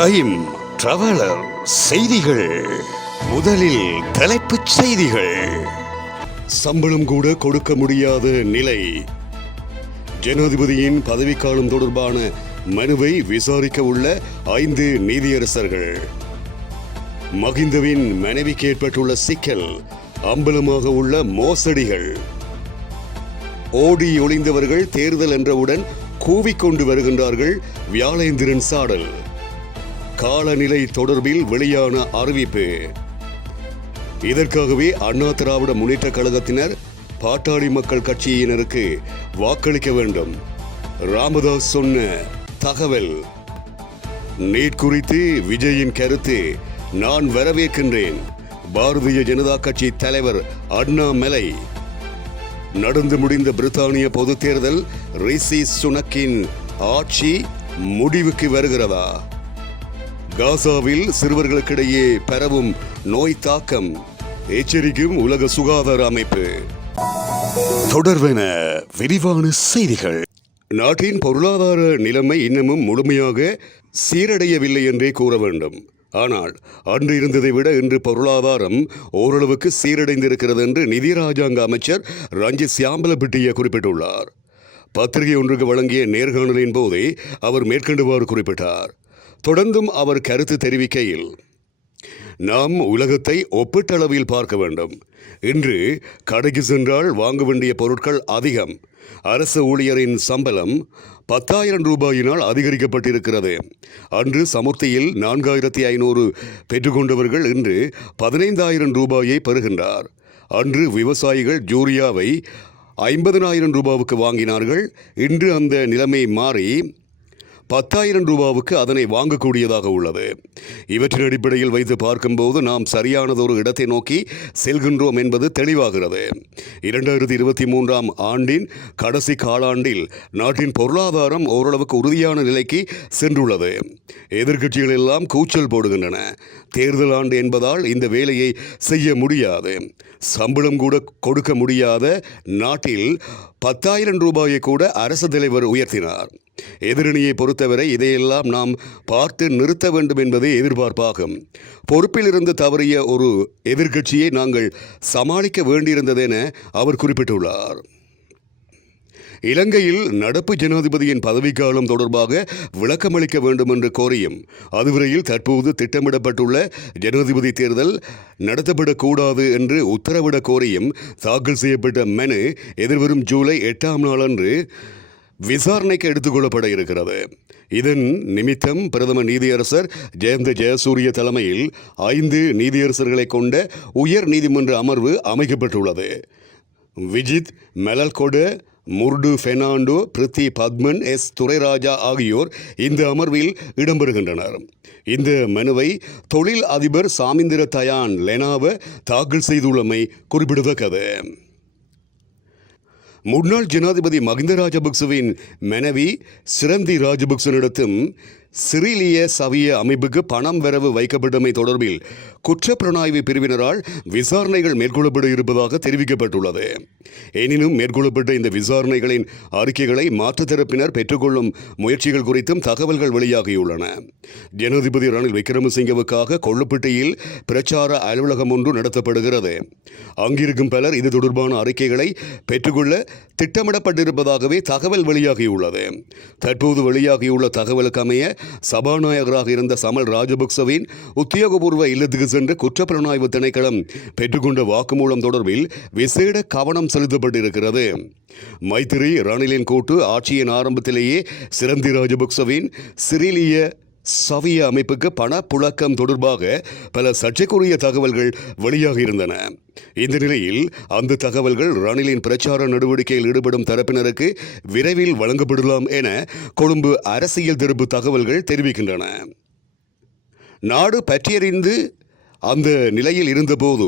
Time traveller செய்திகள். முதலில் தலைப்புச் செய்திகள். சம்பளம் கூட கொடுக்க முடியாத நிலை. ஜனாதிபதியின் பதவிக்காலம் தொடர்பான மனுவை விசாரிக்க உள்ள 5 நீதியரசர்கள். மகிந்தவின் மனைவிக்கு ஏற்பட்டுள்ள சிக்கல், அம்பலமாக உள்ள மோசடிகள். ஓடி ஒளிந்தவர்கள் தேர்தல் என்றவுடன் கூவிக்கொண்டு வருகின்றார்கள். வியாழேந்திரன் சாடல். காலநிலை தொடர்பில் வெளியான அறிவிப்பு. இதற்காகவே அண்ணா திராவிட முன்னேற்ற கழகத்தினர் பாட்டாளி மக்கள் கட்சியினருக்கு வாக்களிக்க வேண்டும். ராமதாஸ் சொன்ன தகவல். நீட் குறித்து விஜயின் கருத்து நான் வரவேற்கின்றேன். பாரதிய ஜனதா கட்சி தலைவர் அண்ணாமலை. நடந்து முடிந்த பிரித்தானிய பொது தேர்தல், ரிஷி சுனக்கின் ஆட்சி முடிவுக்கு வருகிறதா? காசாவில் சிறுவர்களுக்கிடையே பரவும் நோய் தாக்கம், எச்சரிக்கும் உலக சுகாதார அமைப்பு. தொடர்பென விரிவான செய்திகள். நாட்டின் பொருளாதார நிலைமை இன்னமும் முழுமையாக சீரடையவில்லை என்றே கூற வேண்டும். ஆனால் அன்று இருந்ததை விட இன்று பொருளாதாரம் ஓரளவுக்கு சீரடைந்திருக்கிறது என்று நிதி ராஜாங்க அமைச்சர் ரஞ்சித் சியாம்பலப்பிட்டிய குறிப்பிட்டுள்ளார். பத்திரிகை ஒன்றுக்கு வழங்கிய நேர்காணலின் போதே அவர் மேற்கண்டவாறு குறிப்பிட்டார். தொடர்ந்தும் அவர் கருத்து தெரிவிக்கையில், நாம் உலகத்தை ஒப்பீட்டளவில் பார்க்க வேண்டும். இன்று கடைக்கு சென்றால் வாங்க வேண்டிய பொருட்கள் அதிகம். அரசு ஊழியரின் சம்பளம் 10,000 ரூபாயினால் அதிகரிக்கப்பட்டிருக்கிறது. அன்று சமுர்த்தியில் 4,500 பெற்றுக்கொண்டவர்கள் இன்று 15,000 ரூபாயை பெறுகின்றார். அன்று விவசாயிகள் யூரியாவை 50,000 ரூபாவுக்கு வாங்கினார்கள். இன்று அந்த நிலைமை மாறி 10,000 ரூபாவுக்கு அதனை வாங்கக்கூடியதாக உள்ளது. இவற்றின் அடிப்படையில் வைத்து பார்க்கும்போது நாம் சரியானதொரு இடத்தை நோக்கி செல்கின்றோம் என்பது தெளிவாகிறது. 2023ஆம் ஆண்டின் கடைசி காலாண்டில் நாட்டின் பொருளாதாரம் ஓரளவுக்கு உறுதியான நிலைக்கு சென்றுள்ளது. எதிர்க்கட்சிகள் எல்லாம் கூச்சல் போடுகின்றன. தேர்தல் ஆண்டு என்பதால் இந்த வேலையை செய்ய முடியாது. சம்பளம் கூட கொடுக்க முடியாத நாட்டில் 10,000 ரூபாயை கூட அரசு தலைவர் உயர்த்தினார். எதிரணியை பொறுத்தவரை இதையெல்லாம் நாம் பார்த்து நிறுத்த வேண்டும் என்பதே எதிர்பார்ப்பாகும். பொறுப்பில் இருந்து தவறிய ஒரு எதிர்க்கட்சியை நாங்கள் சமாளிக்க வேண்டியிருந்ததென அவர் குறிப்பிட்டுள்ளார். இலங்கையில் நடப்பு ஜனாதிபதியின் பதவிக்காலம் தொடர்பாக விளக்கமளிக்க வேண்டும் என்று கோரியும், அதுவரையில் தற்போது திட்டமிடப்பட்டுள்ள ஜனாதிபதி தேர்தல் நடத்தப்படக்கூடாது என்று உத்தரவிடக் கோரியும் தாக்கல் செய்யப்பட்ட மனு எதிர்வரும் ஜூலை 8ஆம் நாளன்று விசாரணைக்கு எடுத்துக்கொள்ளப்பட இருக்கிறது. இதன் நிமித்தம் பிரதம நீதியரசர் ஜெயந்த ஜெயசூரிய தலைமையில் 5 நீதியரசர்களை கொண்ட உயர் நீதிமன்ற அமர்வு அமைக்கப்பட்டுள்ளது. விஜித் மெலல்கொட, முர்டு பெர்னாண்டோ, பிரித்தி பத்மன், எஸ் துரைராஜா ஆகியோர் இந்த அமர்வில் இடம்பெறுகின்றனர். இந்த மனுவை தொழில் அதிபர் சாமிந்திர தயான் லெனாவ தாக்கல் செய்துள்ளமை குறிப்பிடத்தக்கது. முன்னாள் ஜனாதிபதி மகிந்த ராஜபக்சவின் மனைவி சிரந்தி ராஜபக்சனிடத்தும் சிறிலிய சவிய அமைப்புக்கு பணம் வரவு வைக்கப்பட்டமை தொடர்பில் குற்றப்புலனாய்வு பிரிவினரால் விசாரணைகள் மேற்கொள்ளப்பட இருப்பதாக தெரிவிக்கப்பட்டுள்ளது. எனினும் மேற்கொள்ளப்பட்ட இந்த விசாரணைகளின் அறிக்கைகளை மாற்றுத் தரப்பினர் பெற்றுக்கொள்ளும் முயற்சிகள் குறித்தும் தகவல்கள் வெளியாகியுள்ளன. ஜனாதிபதி ரணில் விக்ரமசிங்கவுக்காக கொள்ளுப்பட்டியில் பிரச்சார அலுவலகம் ஒன்று நடத்தப்படுகிறது. அங்கிருக்கும் பலர் இது தொடர்பான அறிக்கைகளை பெற்றுக்கொள்ள திட்டமிடப்பட்டிருப்பதாகவே தகவல் வெளியாகியுள்ளது. தற்போது வெளியாகியுள்ள தகவலுக்கு அமைய சபாநாயகராக இருந்த சமல் ராஜபக்சவின் உத்தியோகபூர்வ இல்லத்துக்கு சென்று குற்றப்புலனாய்வு திணைக்களம் பெற்றுக்கொண்ட வாக்குமூலம் தொடர்பில் விசேட கவனம் செலுத்தப்பட்டிருக்கிறது. மைத்திரி ரணிலின் கூட்டு ஆட்சியின் ஆரம்பத்திலேயே சிரந்தி ராஜபக்சவின் சிறிலிய சவிய அமைப்புக்கு பணப்புழக்கம் தொடர்பாக பல சர்ச்சைக்குரிய தகவல்கள் வெளியாகியிருந்தன. இந்த நிலையில் அந்த தகவல்கள் ரணிலின் பிரச்சார நடவடிக்கையில் ஈடுபடும் தரப்பினருக்கு விரைவில் வழங்கப்படலாம் என கொழும்பு அரசியல் தரப்பு தகவல்கள் தெரிவிக்கின்றன. நாடு பற்றியறிந்து அந்த நிலையில் இருந்தபோது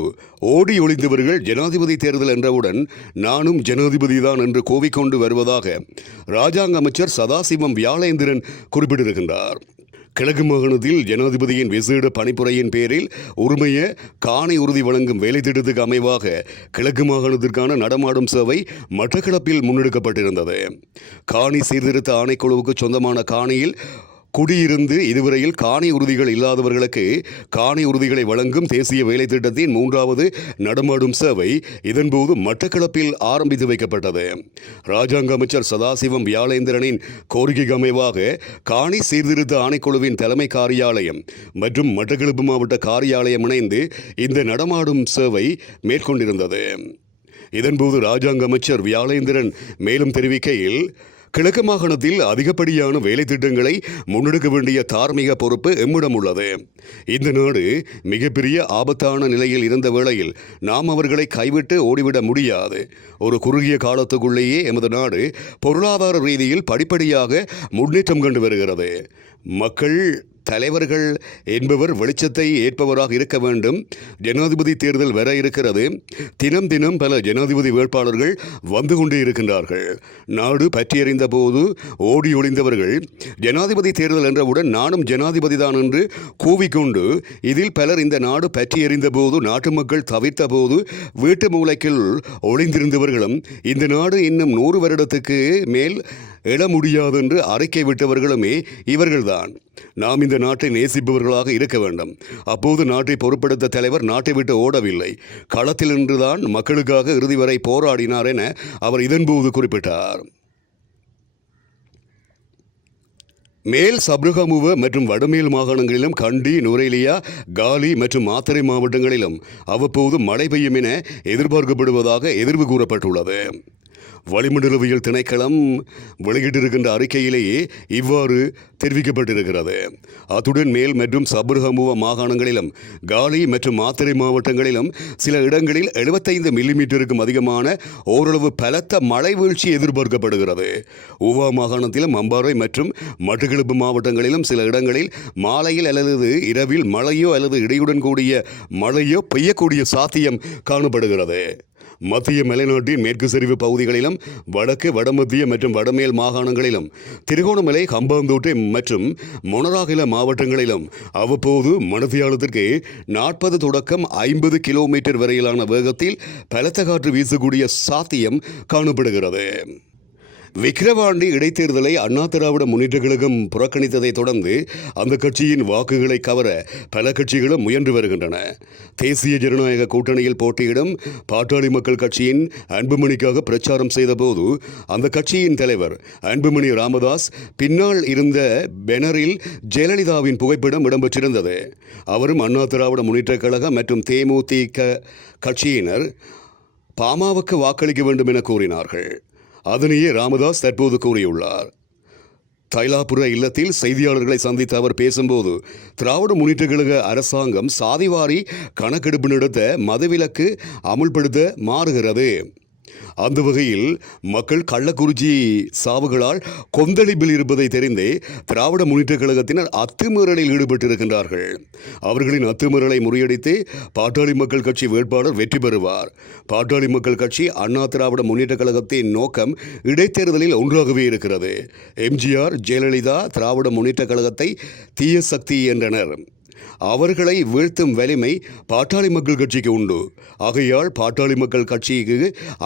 ஓடி ஒளிந்தவர்கள் ஜனாதிபதி தேர்தல் என்றவுடன் நானும் ஜனாதிபதிதான் என்று கோவிக்கொண்டு வருவதாக ராஜாங்க அமைச்சர் சதாசிவம் வியாழேந்திரன் குறிப்பிட்டிருக்கின்றார். கிழக்கு மாகாணத்தில் ஜனாதிபதியின் விசேட பணிப்புரையின் பேரில் உரிமைய காணி உறுதி வழங்கும் வேலை திட்டத்துக்கு அமைவாக கிழக்கு மாகாணத்திற்கான நடமாடும் சேவை மட்டக்களப்பில் முன்னெடுக்கப்பட்டிருந்தது. காணி சீர்திருத்த ஆணைக்குழுவுக்கு சொந்தமான காணியில் குடியிருந்து இதுவரையில் காணி உறுதிகள் இல்லாதவர்களுக்கு காணி உறுதிகளை வழங்கும் தேசிய வேலை திட்டத்தின் 3வது நடமாடும் சேவை இதன்போது மட்டக்களப்பில் ஆரம்பித்து வைக்கப்பட்டது. ராஜாங்க அமைச்சர் சதாசிவம் வியாழேந்திரனின் கோரிக்கைக்கு அமைவாக காணி சீர்திருத்த ஆணைக்குழுவின் தலைமை காரியாலயம் மற்றும் மட்டக்களப்பு மாவட்ட காரியாலயம் இணைந்து இந்த நடமாடும் சேவை மேற்கொண்டிருந்தது. இதன்போது ராஜாங்க அமைச்சர் வியாழேந்திரன் மேலும் தெரிவிக்கையில், கிழக்கு மாகாணத்தில் அதிகப்படியான வேலை திட்டங்களை முன்னெடுக்க வேண்டிய தார்மீக பொறுப்பு எம்மிடம் உள்ளது. இந்த நாடு மிகப்பெரிய ஆபத்தான நிலையில் இருந்த வேளையில் நாம் அவர்களை கைவிட்டு ஓடிவிட முடியாது. ஒரு குறுகிய காலத்துக்குள்ளேயே எமது நாடு பொருளாதார ரீதியில் படிப்படியாக முன்னேற்றம் கண்டு வருகிறது. மக்கள் தலைவர்கள் என்பவர் வெளிச்சத்தை ஏற்பவராக இருக்க வேண்டும். ஜனாதிபதி தேர்தல் வர இருக்கிறது. தினம் தினம் பல ஜனாதிபதி வேட்பாளர்கள் வந்து கொண்டே இருக்கின்றார்கள். நாடு பற்றியறிந்த போது ஓடி ஒளிந்தவர்கள் ஜனாதிபதி தேர்தல் என்றவுடன் நானும் ஜனாதிபதி தான் என்று கூவிக்கொண்டு, இதில் பலர் இந்த நாடு பற்றியறிந்த போது நாட்டு மக்கள் தவிர்த்த போது வீட்டு மூலைக்குள் ஒளிந்திருந்தவர்களும் இந்த நாடு இன்னும் 100 வருடத்துக்கு மேல் எழ முடியாது என்று அறிக்கை விட்டவர்களுமே இவர்கள்தான். நாம் இந்த நாட்டை நேசிப்பவர்களாக இருக்க வேண்டும். அப்போது நாட்டை பொறுப்படுத்த தலைவர் நாட்டை விட்டு ஓடவில்லை, களத்தில் நின்றுதான் மக்களுக்காக இறுதி வரை போராடினார் என அவர் இதன்போது குறிப்பிட்டார். மேல் சப்ரகமுவ மற்றும் வடமேல் மாகாணங்களிலும் கண்டி, நுரைலியா, காலி மற்றும் மாத்தறை மாவட்டங்களிலும் அவ்வப்போது மழை பெய்யும் என எதிர்பார்க்கப்படுவதாக எதிர்வு கூறப்பட்டுள்ளது. வளிமண்டலவியல் திணைக்களம் வெளியிட்டிருக்கின்ற அறிக்கையிலேயே இவ்வாறு தெரிவிக்கப்பட்டிருக்கிறது. அத்துடன் மேல் மற்றும் சப்ரகமுவ மாகாணங்களிலும் காலி மற்றும் மாத்தறை மாவட்டங்களிலும் சில இடங்களில் 75 மில்லிமீட்டருக்கும் அதிகமான ஓரளவு பலத்த மழை வீழ்ச்சி எதிர்பார்க்கப்படுகிறது. ஊவா மாகாணத்திலும் அம்பாறை மற்றும் மட்டக்களப்பு மாவட்டங்களிலும் சில இடங்களில் மாலையில் அல்லது இரவில் மழையோ அல்லது இடியுடன் கூடிய மழையோ பெய்யக்கூடிய சாத்தியம் காணப்படுகிறது. மத்திய மலைநாட்டின் மேற்கு சரிவு பகுதிகளிலும் வடக்கு, வடமத்திய மற்றும் வடமேல் மாகாணங்களிலும் திருகோணமலை, ஹம்பாந்தோட்டை மற்றும் மொனராகல மாவட்டங்களிலும் அவ்வப்போது மணித்தியாலத்திற்கு 40 தொடக்கம் 50 கிலோமீட்டர் வரையிலான வேகத்தில் பலத்த காற்று வீசக்கூடிய சாத்தியம் காணப்படுகிறது. விக்கிரவாண்டி இடைத்தேர்தலை அண்ணா திராவிட முன்னேற்ற கழகம் புறக்கணித்ததை தொடர்ந்து அந்த கட்சியின் வாக்குகளை கவர பல கட்சிகளும் முயன்று வருகின்றன. தேசிய ஜனநாயக கூட்டணியில் போட்டியிடும் பாட்டாளி மக்கள் கட்சியின் அன்புமணிக்காக பிரச்சாரம் செய்தபோது அந்த கட்சியின் தலைவர் அன்புமணி ராமதாஸ் பின்னால் இருந்த பேனரில் ஜெயலலிதாவின் புகைப்படம் இடம்பெற்றிருந்தது. அவரும் அண்ணா திராவிட முன்னேற்ற கழகம் மற்றும் தேமுதிக கட்சியினர் பாமாவுக்கு வாக்களிக்க வேண்டும் என கூறினார்கள். அதனையே ராமதாஸ் தற்போது கூறியுள்ளார். தைலாபுர இல்லத்தில் செய்தியாளர்களை சந்தித்து அவர் பேசும்போது, திராவிட முன்னேற்ற கழக அரசாங்கம் சாதிவாரி கணக்கெடுப்பு நடத்த மதுவிலக்கு அமுல்படுத்த மாறுகிறது. அந்த வகையில் மக்கள் கள்ளக்குறிச்சி சாவுகளால் கொந்தளிப்பில் இருப்பதை தெரிந்தே திராவிட முன்னேற்ற கழகத்தினர் அத்துமீறலில் ஈடுபட்டிருக்கின்றார்கள். அவர்களின் அத்துமீறலை முறியடித்து பாட்டாளி மக்கள் கட்சி வேட்பாளர் வெற்றி பெறுவார். பாட்டாளி மக்கள் கட்சி அண்ணா திராவிட முன்னேற்ற கழகத்தின் நோக்கம் இடைத்தேர்தலில் ஒன்றாகவே இருக்கிறது. எம்ஜிஆர், ஜெயலலிதா திராவிட முன்னேற்ற கழகத்தை தீய சக்தி என்றனர். அவர்களை வீழ்த்தும் வலிமை பாட்டாளி மக்கள் கட்சிக்கு உண்டு. ஆகையால் பாட்டாளி மக்கள் கட்சிக்கு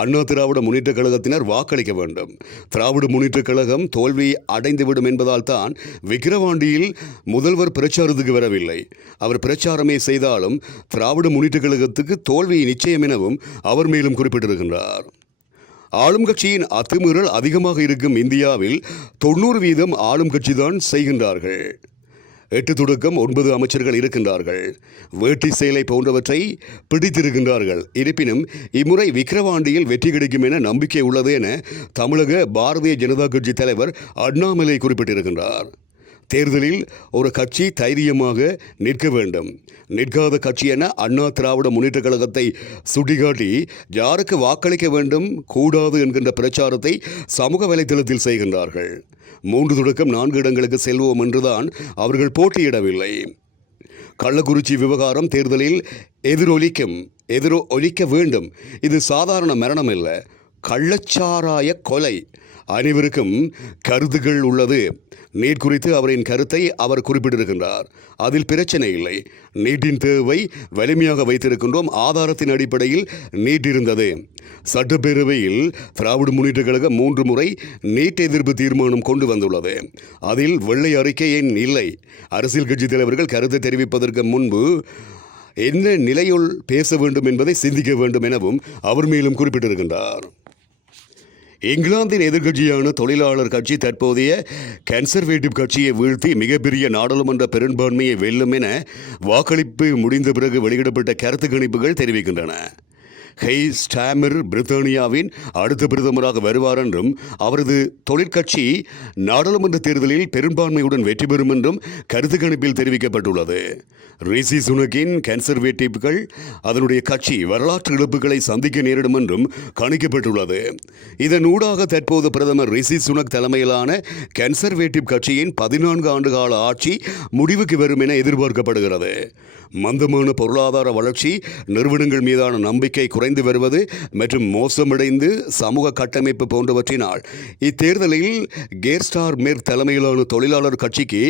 அண்ணா திராவிட முன்னேற்ற கழகத்தினர் வாக்களிக்க வேண்டும். திராவிட முன்னேற்ற கழகம் தோல்வி அடைந்துவிடும் என்பதால் தான் விக்கிரவாண்டியில் முதல்வர் பிரச்சாரத்துக்கு வரவில்லை. அவர் பிரச்சாரமே செய்தாலும் திராவிட முன்னேற்ற கழகத்துக்கு தோல்வி நிச்சயம் எனவும் அவர் மேலும் குறிப்பிட்டிருக்கின்றார். ஆளும் கட்சியின் அத்துமீறல் அதிகமாக இருக்கும் இந்தியாவில் 90% ஆளும் கட்சிதான் செய்கின்றார்கள். 8 தொடக்கம் 9 அமைச்சர்கள் இருக்கின்றார்கள். வேட்டி சேலை போன்றவற்றை பிடித்திருக்கின்றார்கள். இருப்பினும் இம்முறை விக்கிரவாண்டியில் வெற்றி கிடைக்கும் என நம்பிக்கை உள்ளது என தமிழக பாரதிய ஜனதா கட்சி தலைவர் அண்ணாமலை குறிப்பிட்டிருக்கின்றார். தேர்தலில் ஒரு கட்சி தைரியமாக நிற்க வேண்டும். நிற்காத கட்சி என அண்ணா திராவிட முன்னேற்ற கழகத்தை சுட்டிக்காட்டி யாருக்கு வாக்களிக்க வேண்டும் கூடாது என்கின்ற பிரச்சாரத்தை சமூக வலைதளத்தில் செய்கின்றார்கள். 3 தொடக்கம் 4 இடங்களுக்கு செல்வோம் என்றுதான் அவர்கள் போட்டியிடவில்லை. கள்ளக்குறிச்சி விவகாரம் தேர்தலில் எதிரொலிக்க வேண்டும். இது சாதாரண மரணம் இல்லை, கள்ளச்சாராய கொலை. அனைவருக்கும் கருத்துக்கள் உள்ளது. நீட் குறித்து அவரின் கருத்தை அவர் குறிப்பிட்டிருக்கின்றார். அதில் பிரச்சனை இல்லை. நீட்டின் தேவை வலிமையாக வைத்திருக்கின்றோம். ஆதாரத்தின் அடிப்படையில் நீட் இருந்தது. சட்டப்பேரவையில் திராவிட முன்னேற்ற கழகம் 3 முறை நீட் எதிர்ப்பு தீர்மானம் கொண்டு வந்துள்ளது. அதில் வெள்ளை அறிக்கை ஏன் இல்லை? அரசியல் கட்சி தலைவர்கள் கருத்து தெரிவிப்பதற்கு முன்பு என்ன நிலையுள் பேச வேண்டும் என்பதை சிந்திக்க வேண்டும் எனவும் அவர் மேலும் குறிப்பிட்டிருக்கின்றார். இங்கிலாந்தின் எதிர்க்கட்சியான தொழிலாளர் கட்சி தற்போதைய கன்சர்வேட்டிவ் கட்சியை வீழ்த்தி மிகப்பெரிய நாடாளுமன்ற பெரும்பான்மையை வெல்லும் என வாக்களிப்பு முடிந்த பிறகு வெளியிடப்பட்ட கருத்து கணிப்புகள் தெரிவிக்கின்றன. கெய்ர் ஸ்டார்மர் பிரித்தானியாவின் அடுத்த பிரதமராக வருவார் என்றும் அவரது தொழிற்கட்சி நாடாளுமன்ற தேர்தலில் பெரும்பான்மையுடன் வெற்றி பெறும் என்றும் கருத்து கணிப்பில் தெரிவிக்கப்பட்டுள்ளது. ரிஷி சுனக்கின் கன்சர்வேட்டிவ்கள் அதனுடைய கட்சி வரலாற்று இழப்புகளை சந்திக்க நேரிடும் என்றும் கணிக்கப்பட்டுள்ளது. இதனூடாக தற்போது பிரதமர் ரிஷி சுனக் தலைமையிலான கன்சர்வேட்டிவ் கட்சியின் 14 ஆண்டுகால ஆட்சி முடிவுக்கு வரும் என எதிர்பார்க்கப்படுகிறது. மந்தமான பொருளாதார வளர்ச்சி, நிறுவனங்கள் மீதான நம்பிக்கை குறைந்து வருவது மற்றும் மோசமடைந்து சமூக கட்டமைப்பு போன்றவற்றினால் இத்தேர்தலில் கெய்ர் ஸ்டார்மர் தலைமையிலான தொழிலாளர் கட்சிக்கு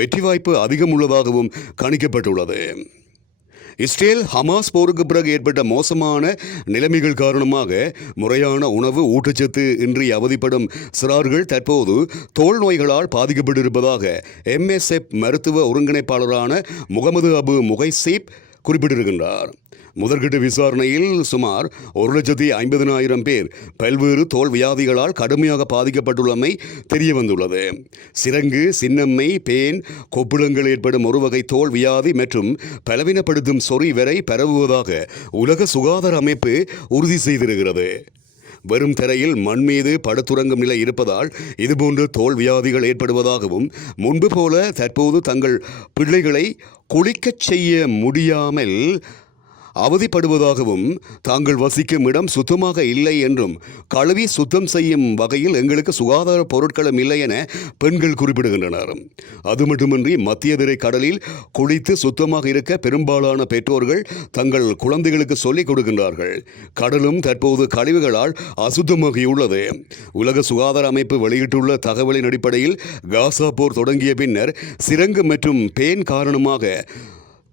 வெற்றி வாய்ப்பு அதிகம் உள்ளதாகவும் கணிக்கப்பட்டுள்ளது. இஸ்ரேல் ஹமாஸ் போருக்கு பிறகு ஏற்பட்ட மோசமான நிலைமைகள் காரணமாக முறையான உணவு ஊட்டச்சத்து இன்றி அவதிப்படும் சிறார்கள் தற்போது தோல் நோய்களால் பாதிக்கப்பட்டிருப்பதாக MSF மருத்துவ ஒருங்கிணைப்பாளரான முகமது அபு முகைசீப் குறிப்பிட்டிருக்கின்றார். முதற்கட்ட விசாரணையில் சுமார் 1,50,000 பேர் பல்வேறு தோல் வியாதிகளால் கடுமையாக பாதிக்கப்பட்டுள்ளமை தெரிய வந்துள்ளது. சிரங்கு, சின்னம்மை, பேன், கொப்புளங்கள் ஏற்படும் ஒரு வகை தோல் வியாதி மற்றும் பலவீனப்படுத்தும் சொறி வரை பரவுவதாக உலக சுகாதார அமைப்பு உறுதி செய்திருக்கிறது. வெறும் தரையில் மண் மீது படுத்துறங்கும் நிலை இருப்பதால் இதுபோன்ற தோல் வியாதிகள் ஏற்படுவதாகவும் முன்பு போல தற்போது தங்கள் பிள்ளைகளை குளிக்கச் செய்ய முடியாமல் அவதிப்படுவதாகவும் தாங்கள் வசிக்கும் இடம் சுத்தமாக இல்லை என்றும் கழுவி சுத்தம் செய்யும் வகையில் எங்களுக்கு சுகாதார பொருட்களும் இல்லை என பெண்கள் குறிப்பிடுகின்றனர். அது மட்டுமின்றி மத்திய தரை கடலில் குளித்து சுத்தமாக இருக்க பெரும்பாலான பெற்றோர்கள் தங்கள் குழந்தைகளுக்கு சொல்லிக் கொடுக்கின்றார்கள். கடலும் தற்போது கழிவுகளால் அசுத்தமாகியுள்ளது. உலக சுகாதார அமைப்பு வெளியிட்டுள்ள தகவலின் அடிப்படையில் காசா போர் தொடங்கிய பின்னர் சிரங்கு மற்றும் பேன் காரணமாக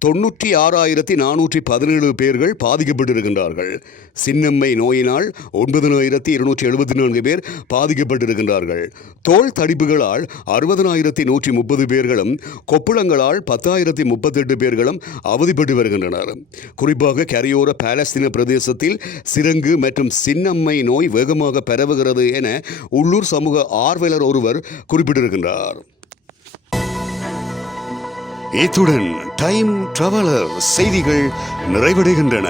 96,417 பேர்கள் பாதிக்கப்பட்டிருக்கின்றார்கள். சின்னம்மை நோயினால் 9,274 பேர் பாதிக்கப்பட்டிருக்கின்றார்கள். தோல் தடிப்புகளால் 60,130 பேர்களும் கொப்புளங்களால் 10,038 பேர்களும் அவதிப்பட்டு வருகின்றனர். குறிப்பாக கரையோர பாலஸ்தீன பிரதேசத்தில் சிரங்கு மற்றும் சின்னம்மை நோய் வேகமாக பரவுகிறது என உள்ளூர் சமூக ஆர்வலர் ஒருவர் குறிப்பிட்டிருக்கின்றார். இத்துடன் டைம் டிராவலர் செய்திகள் நிறைவடைகின்றன.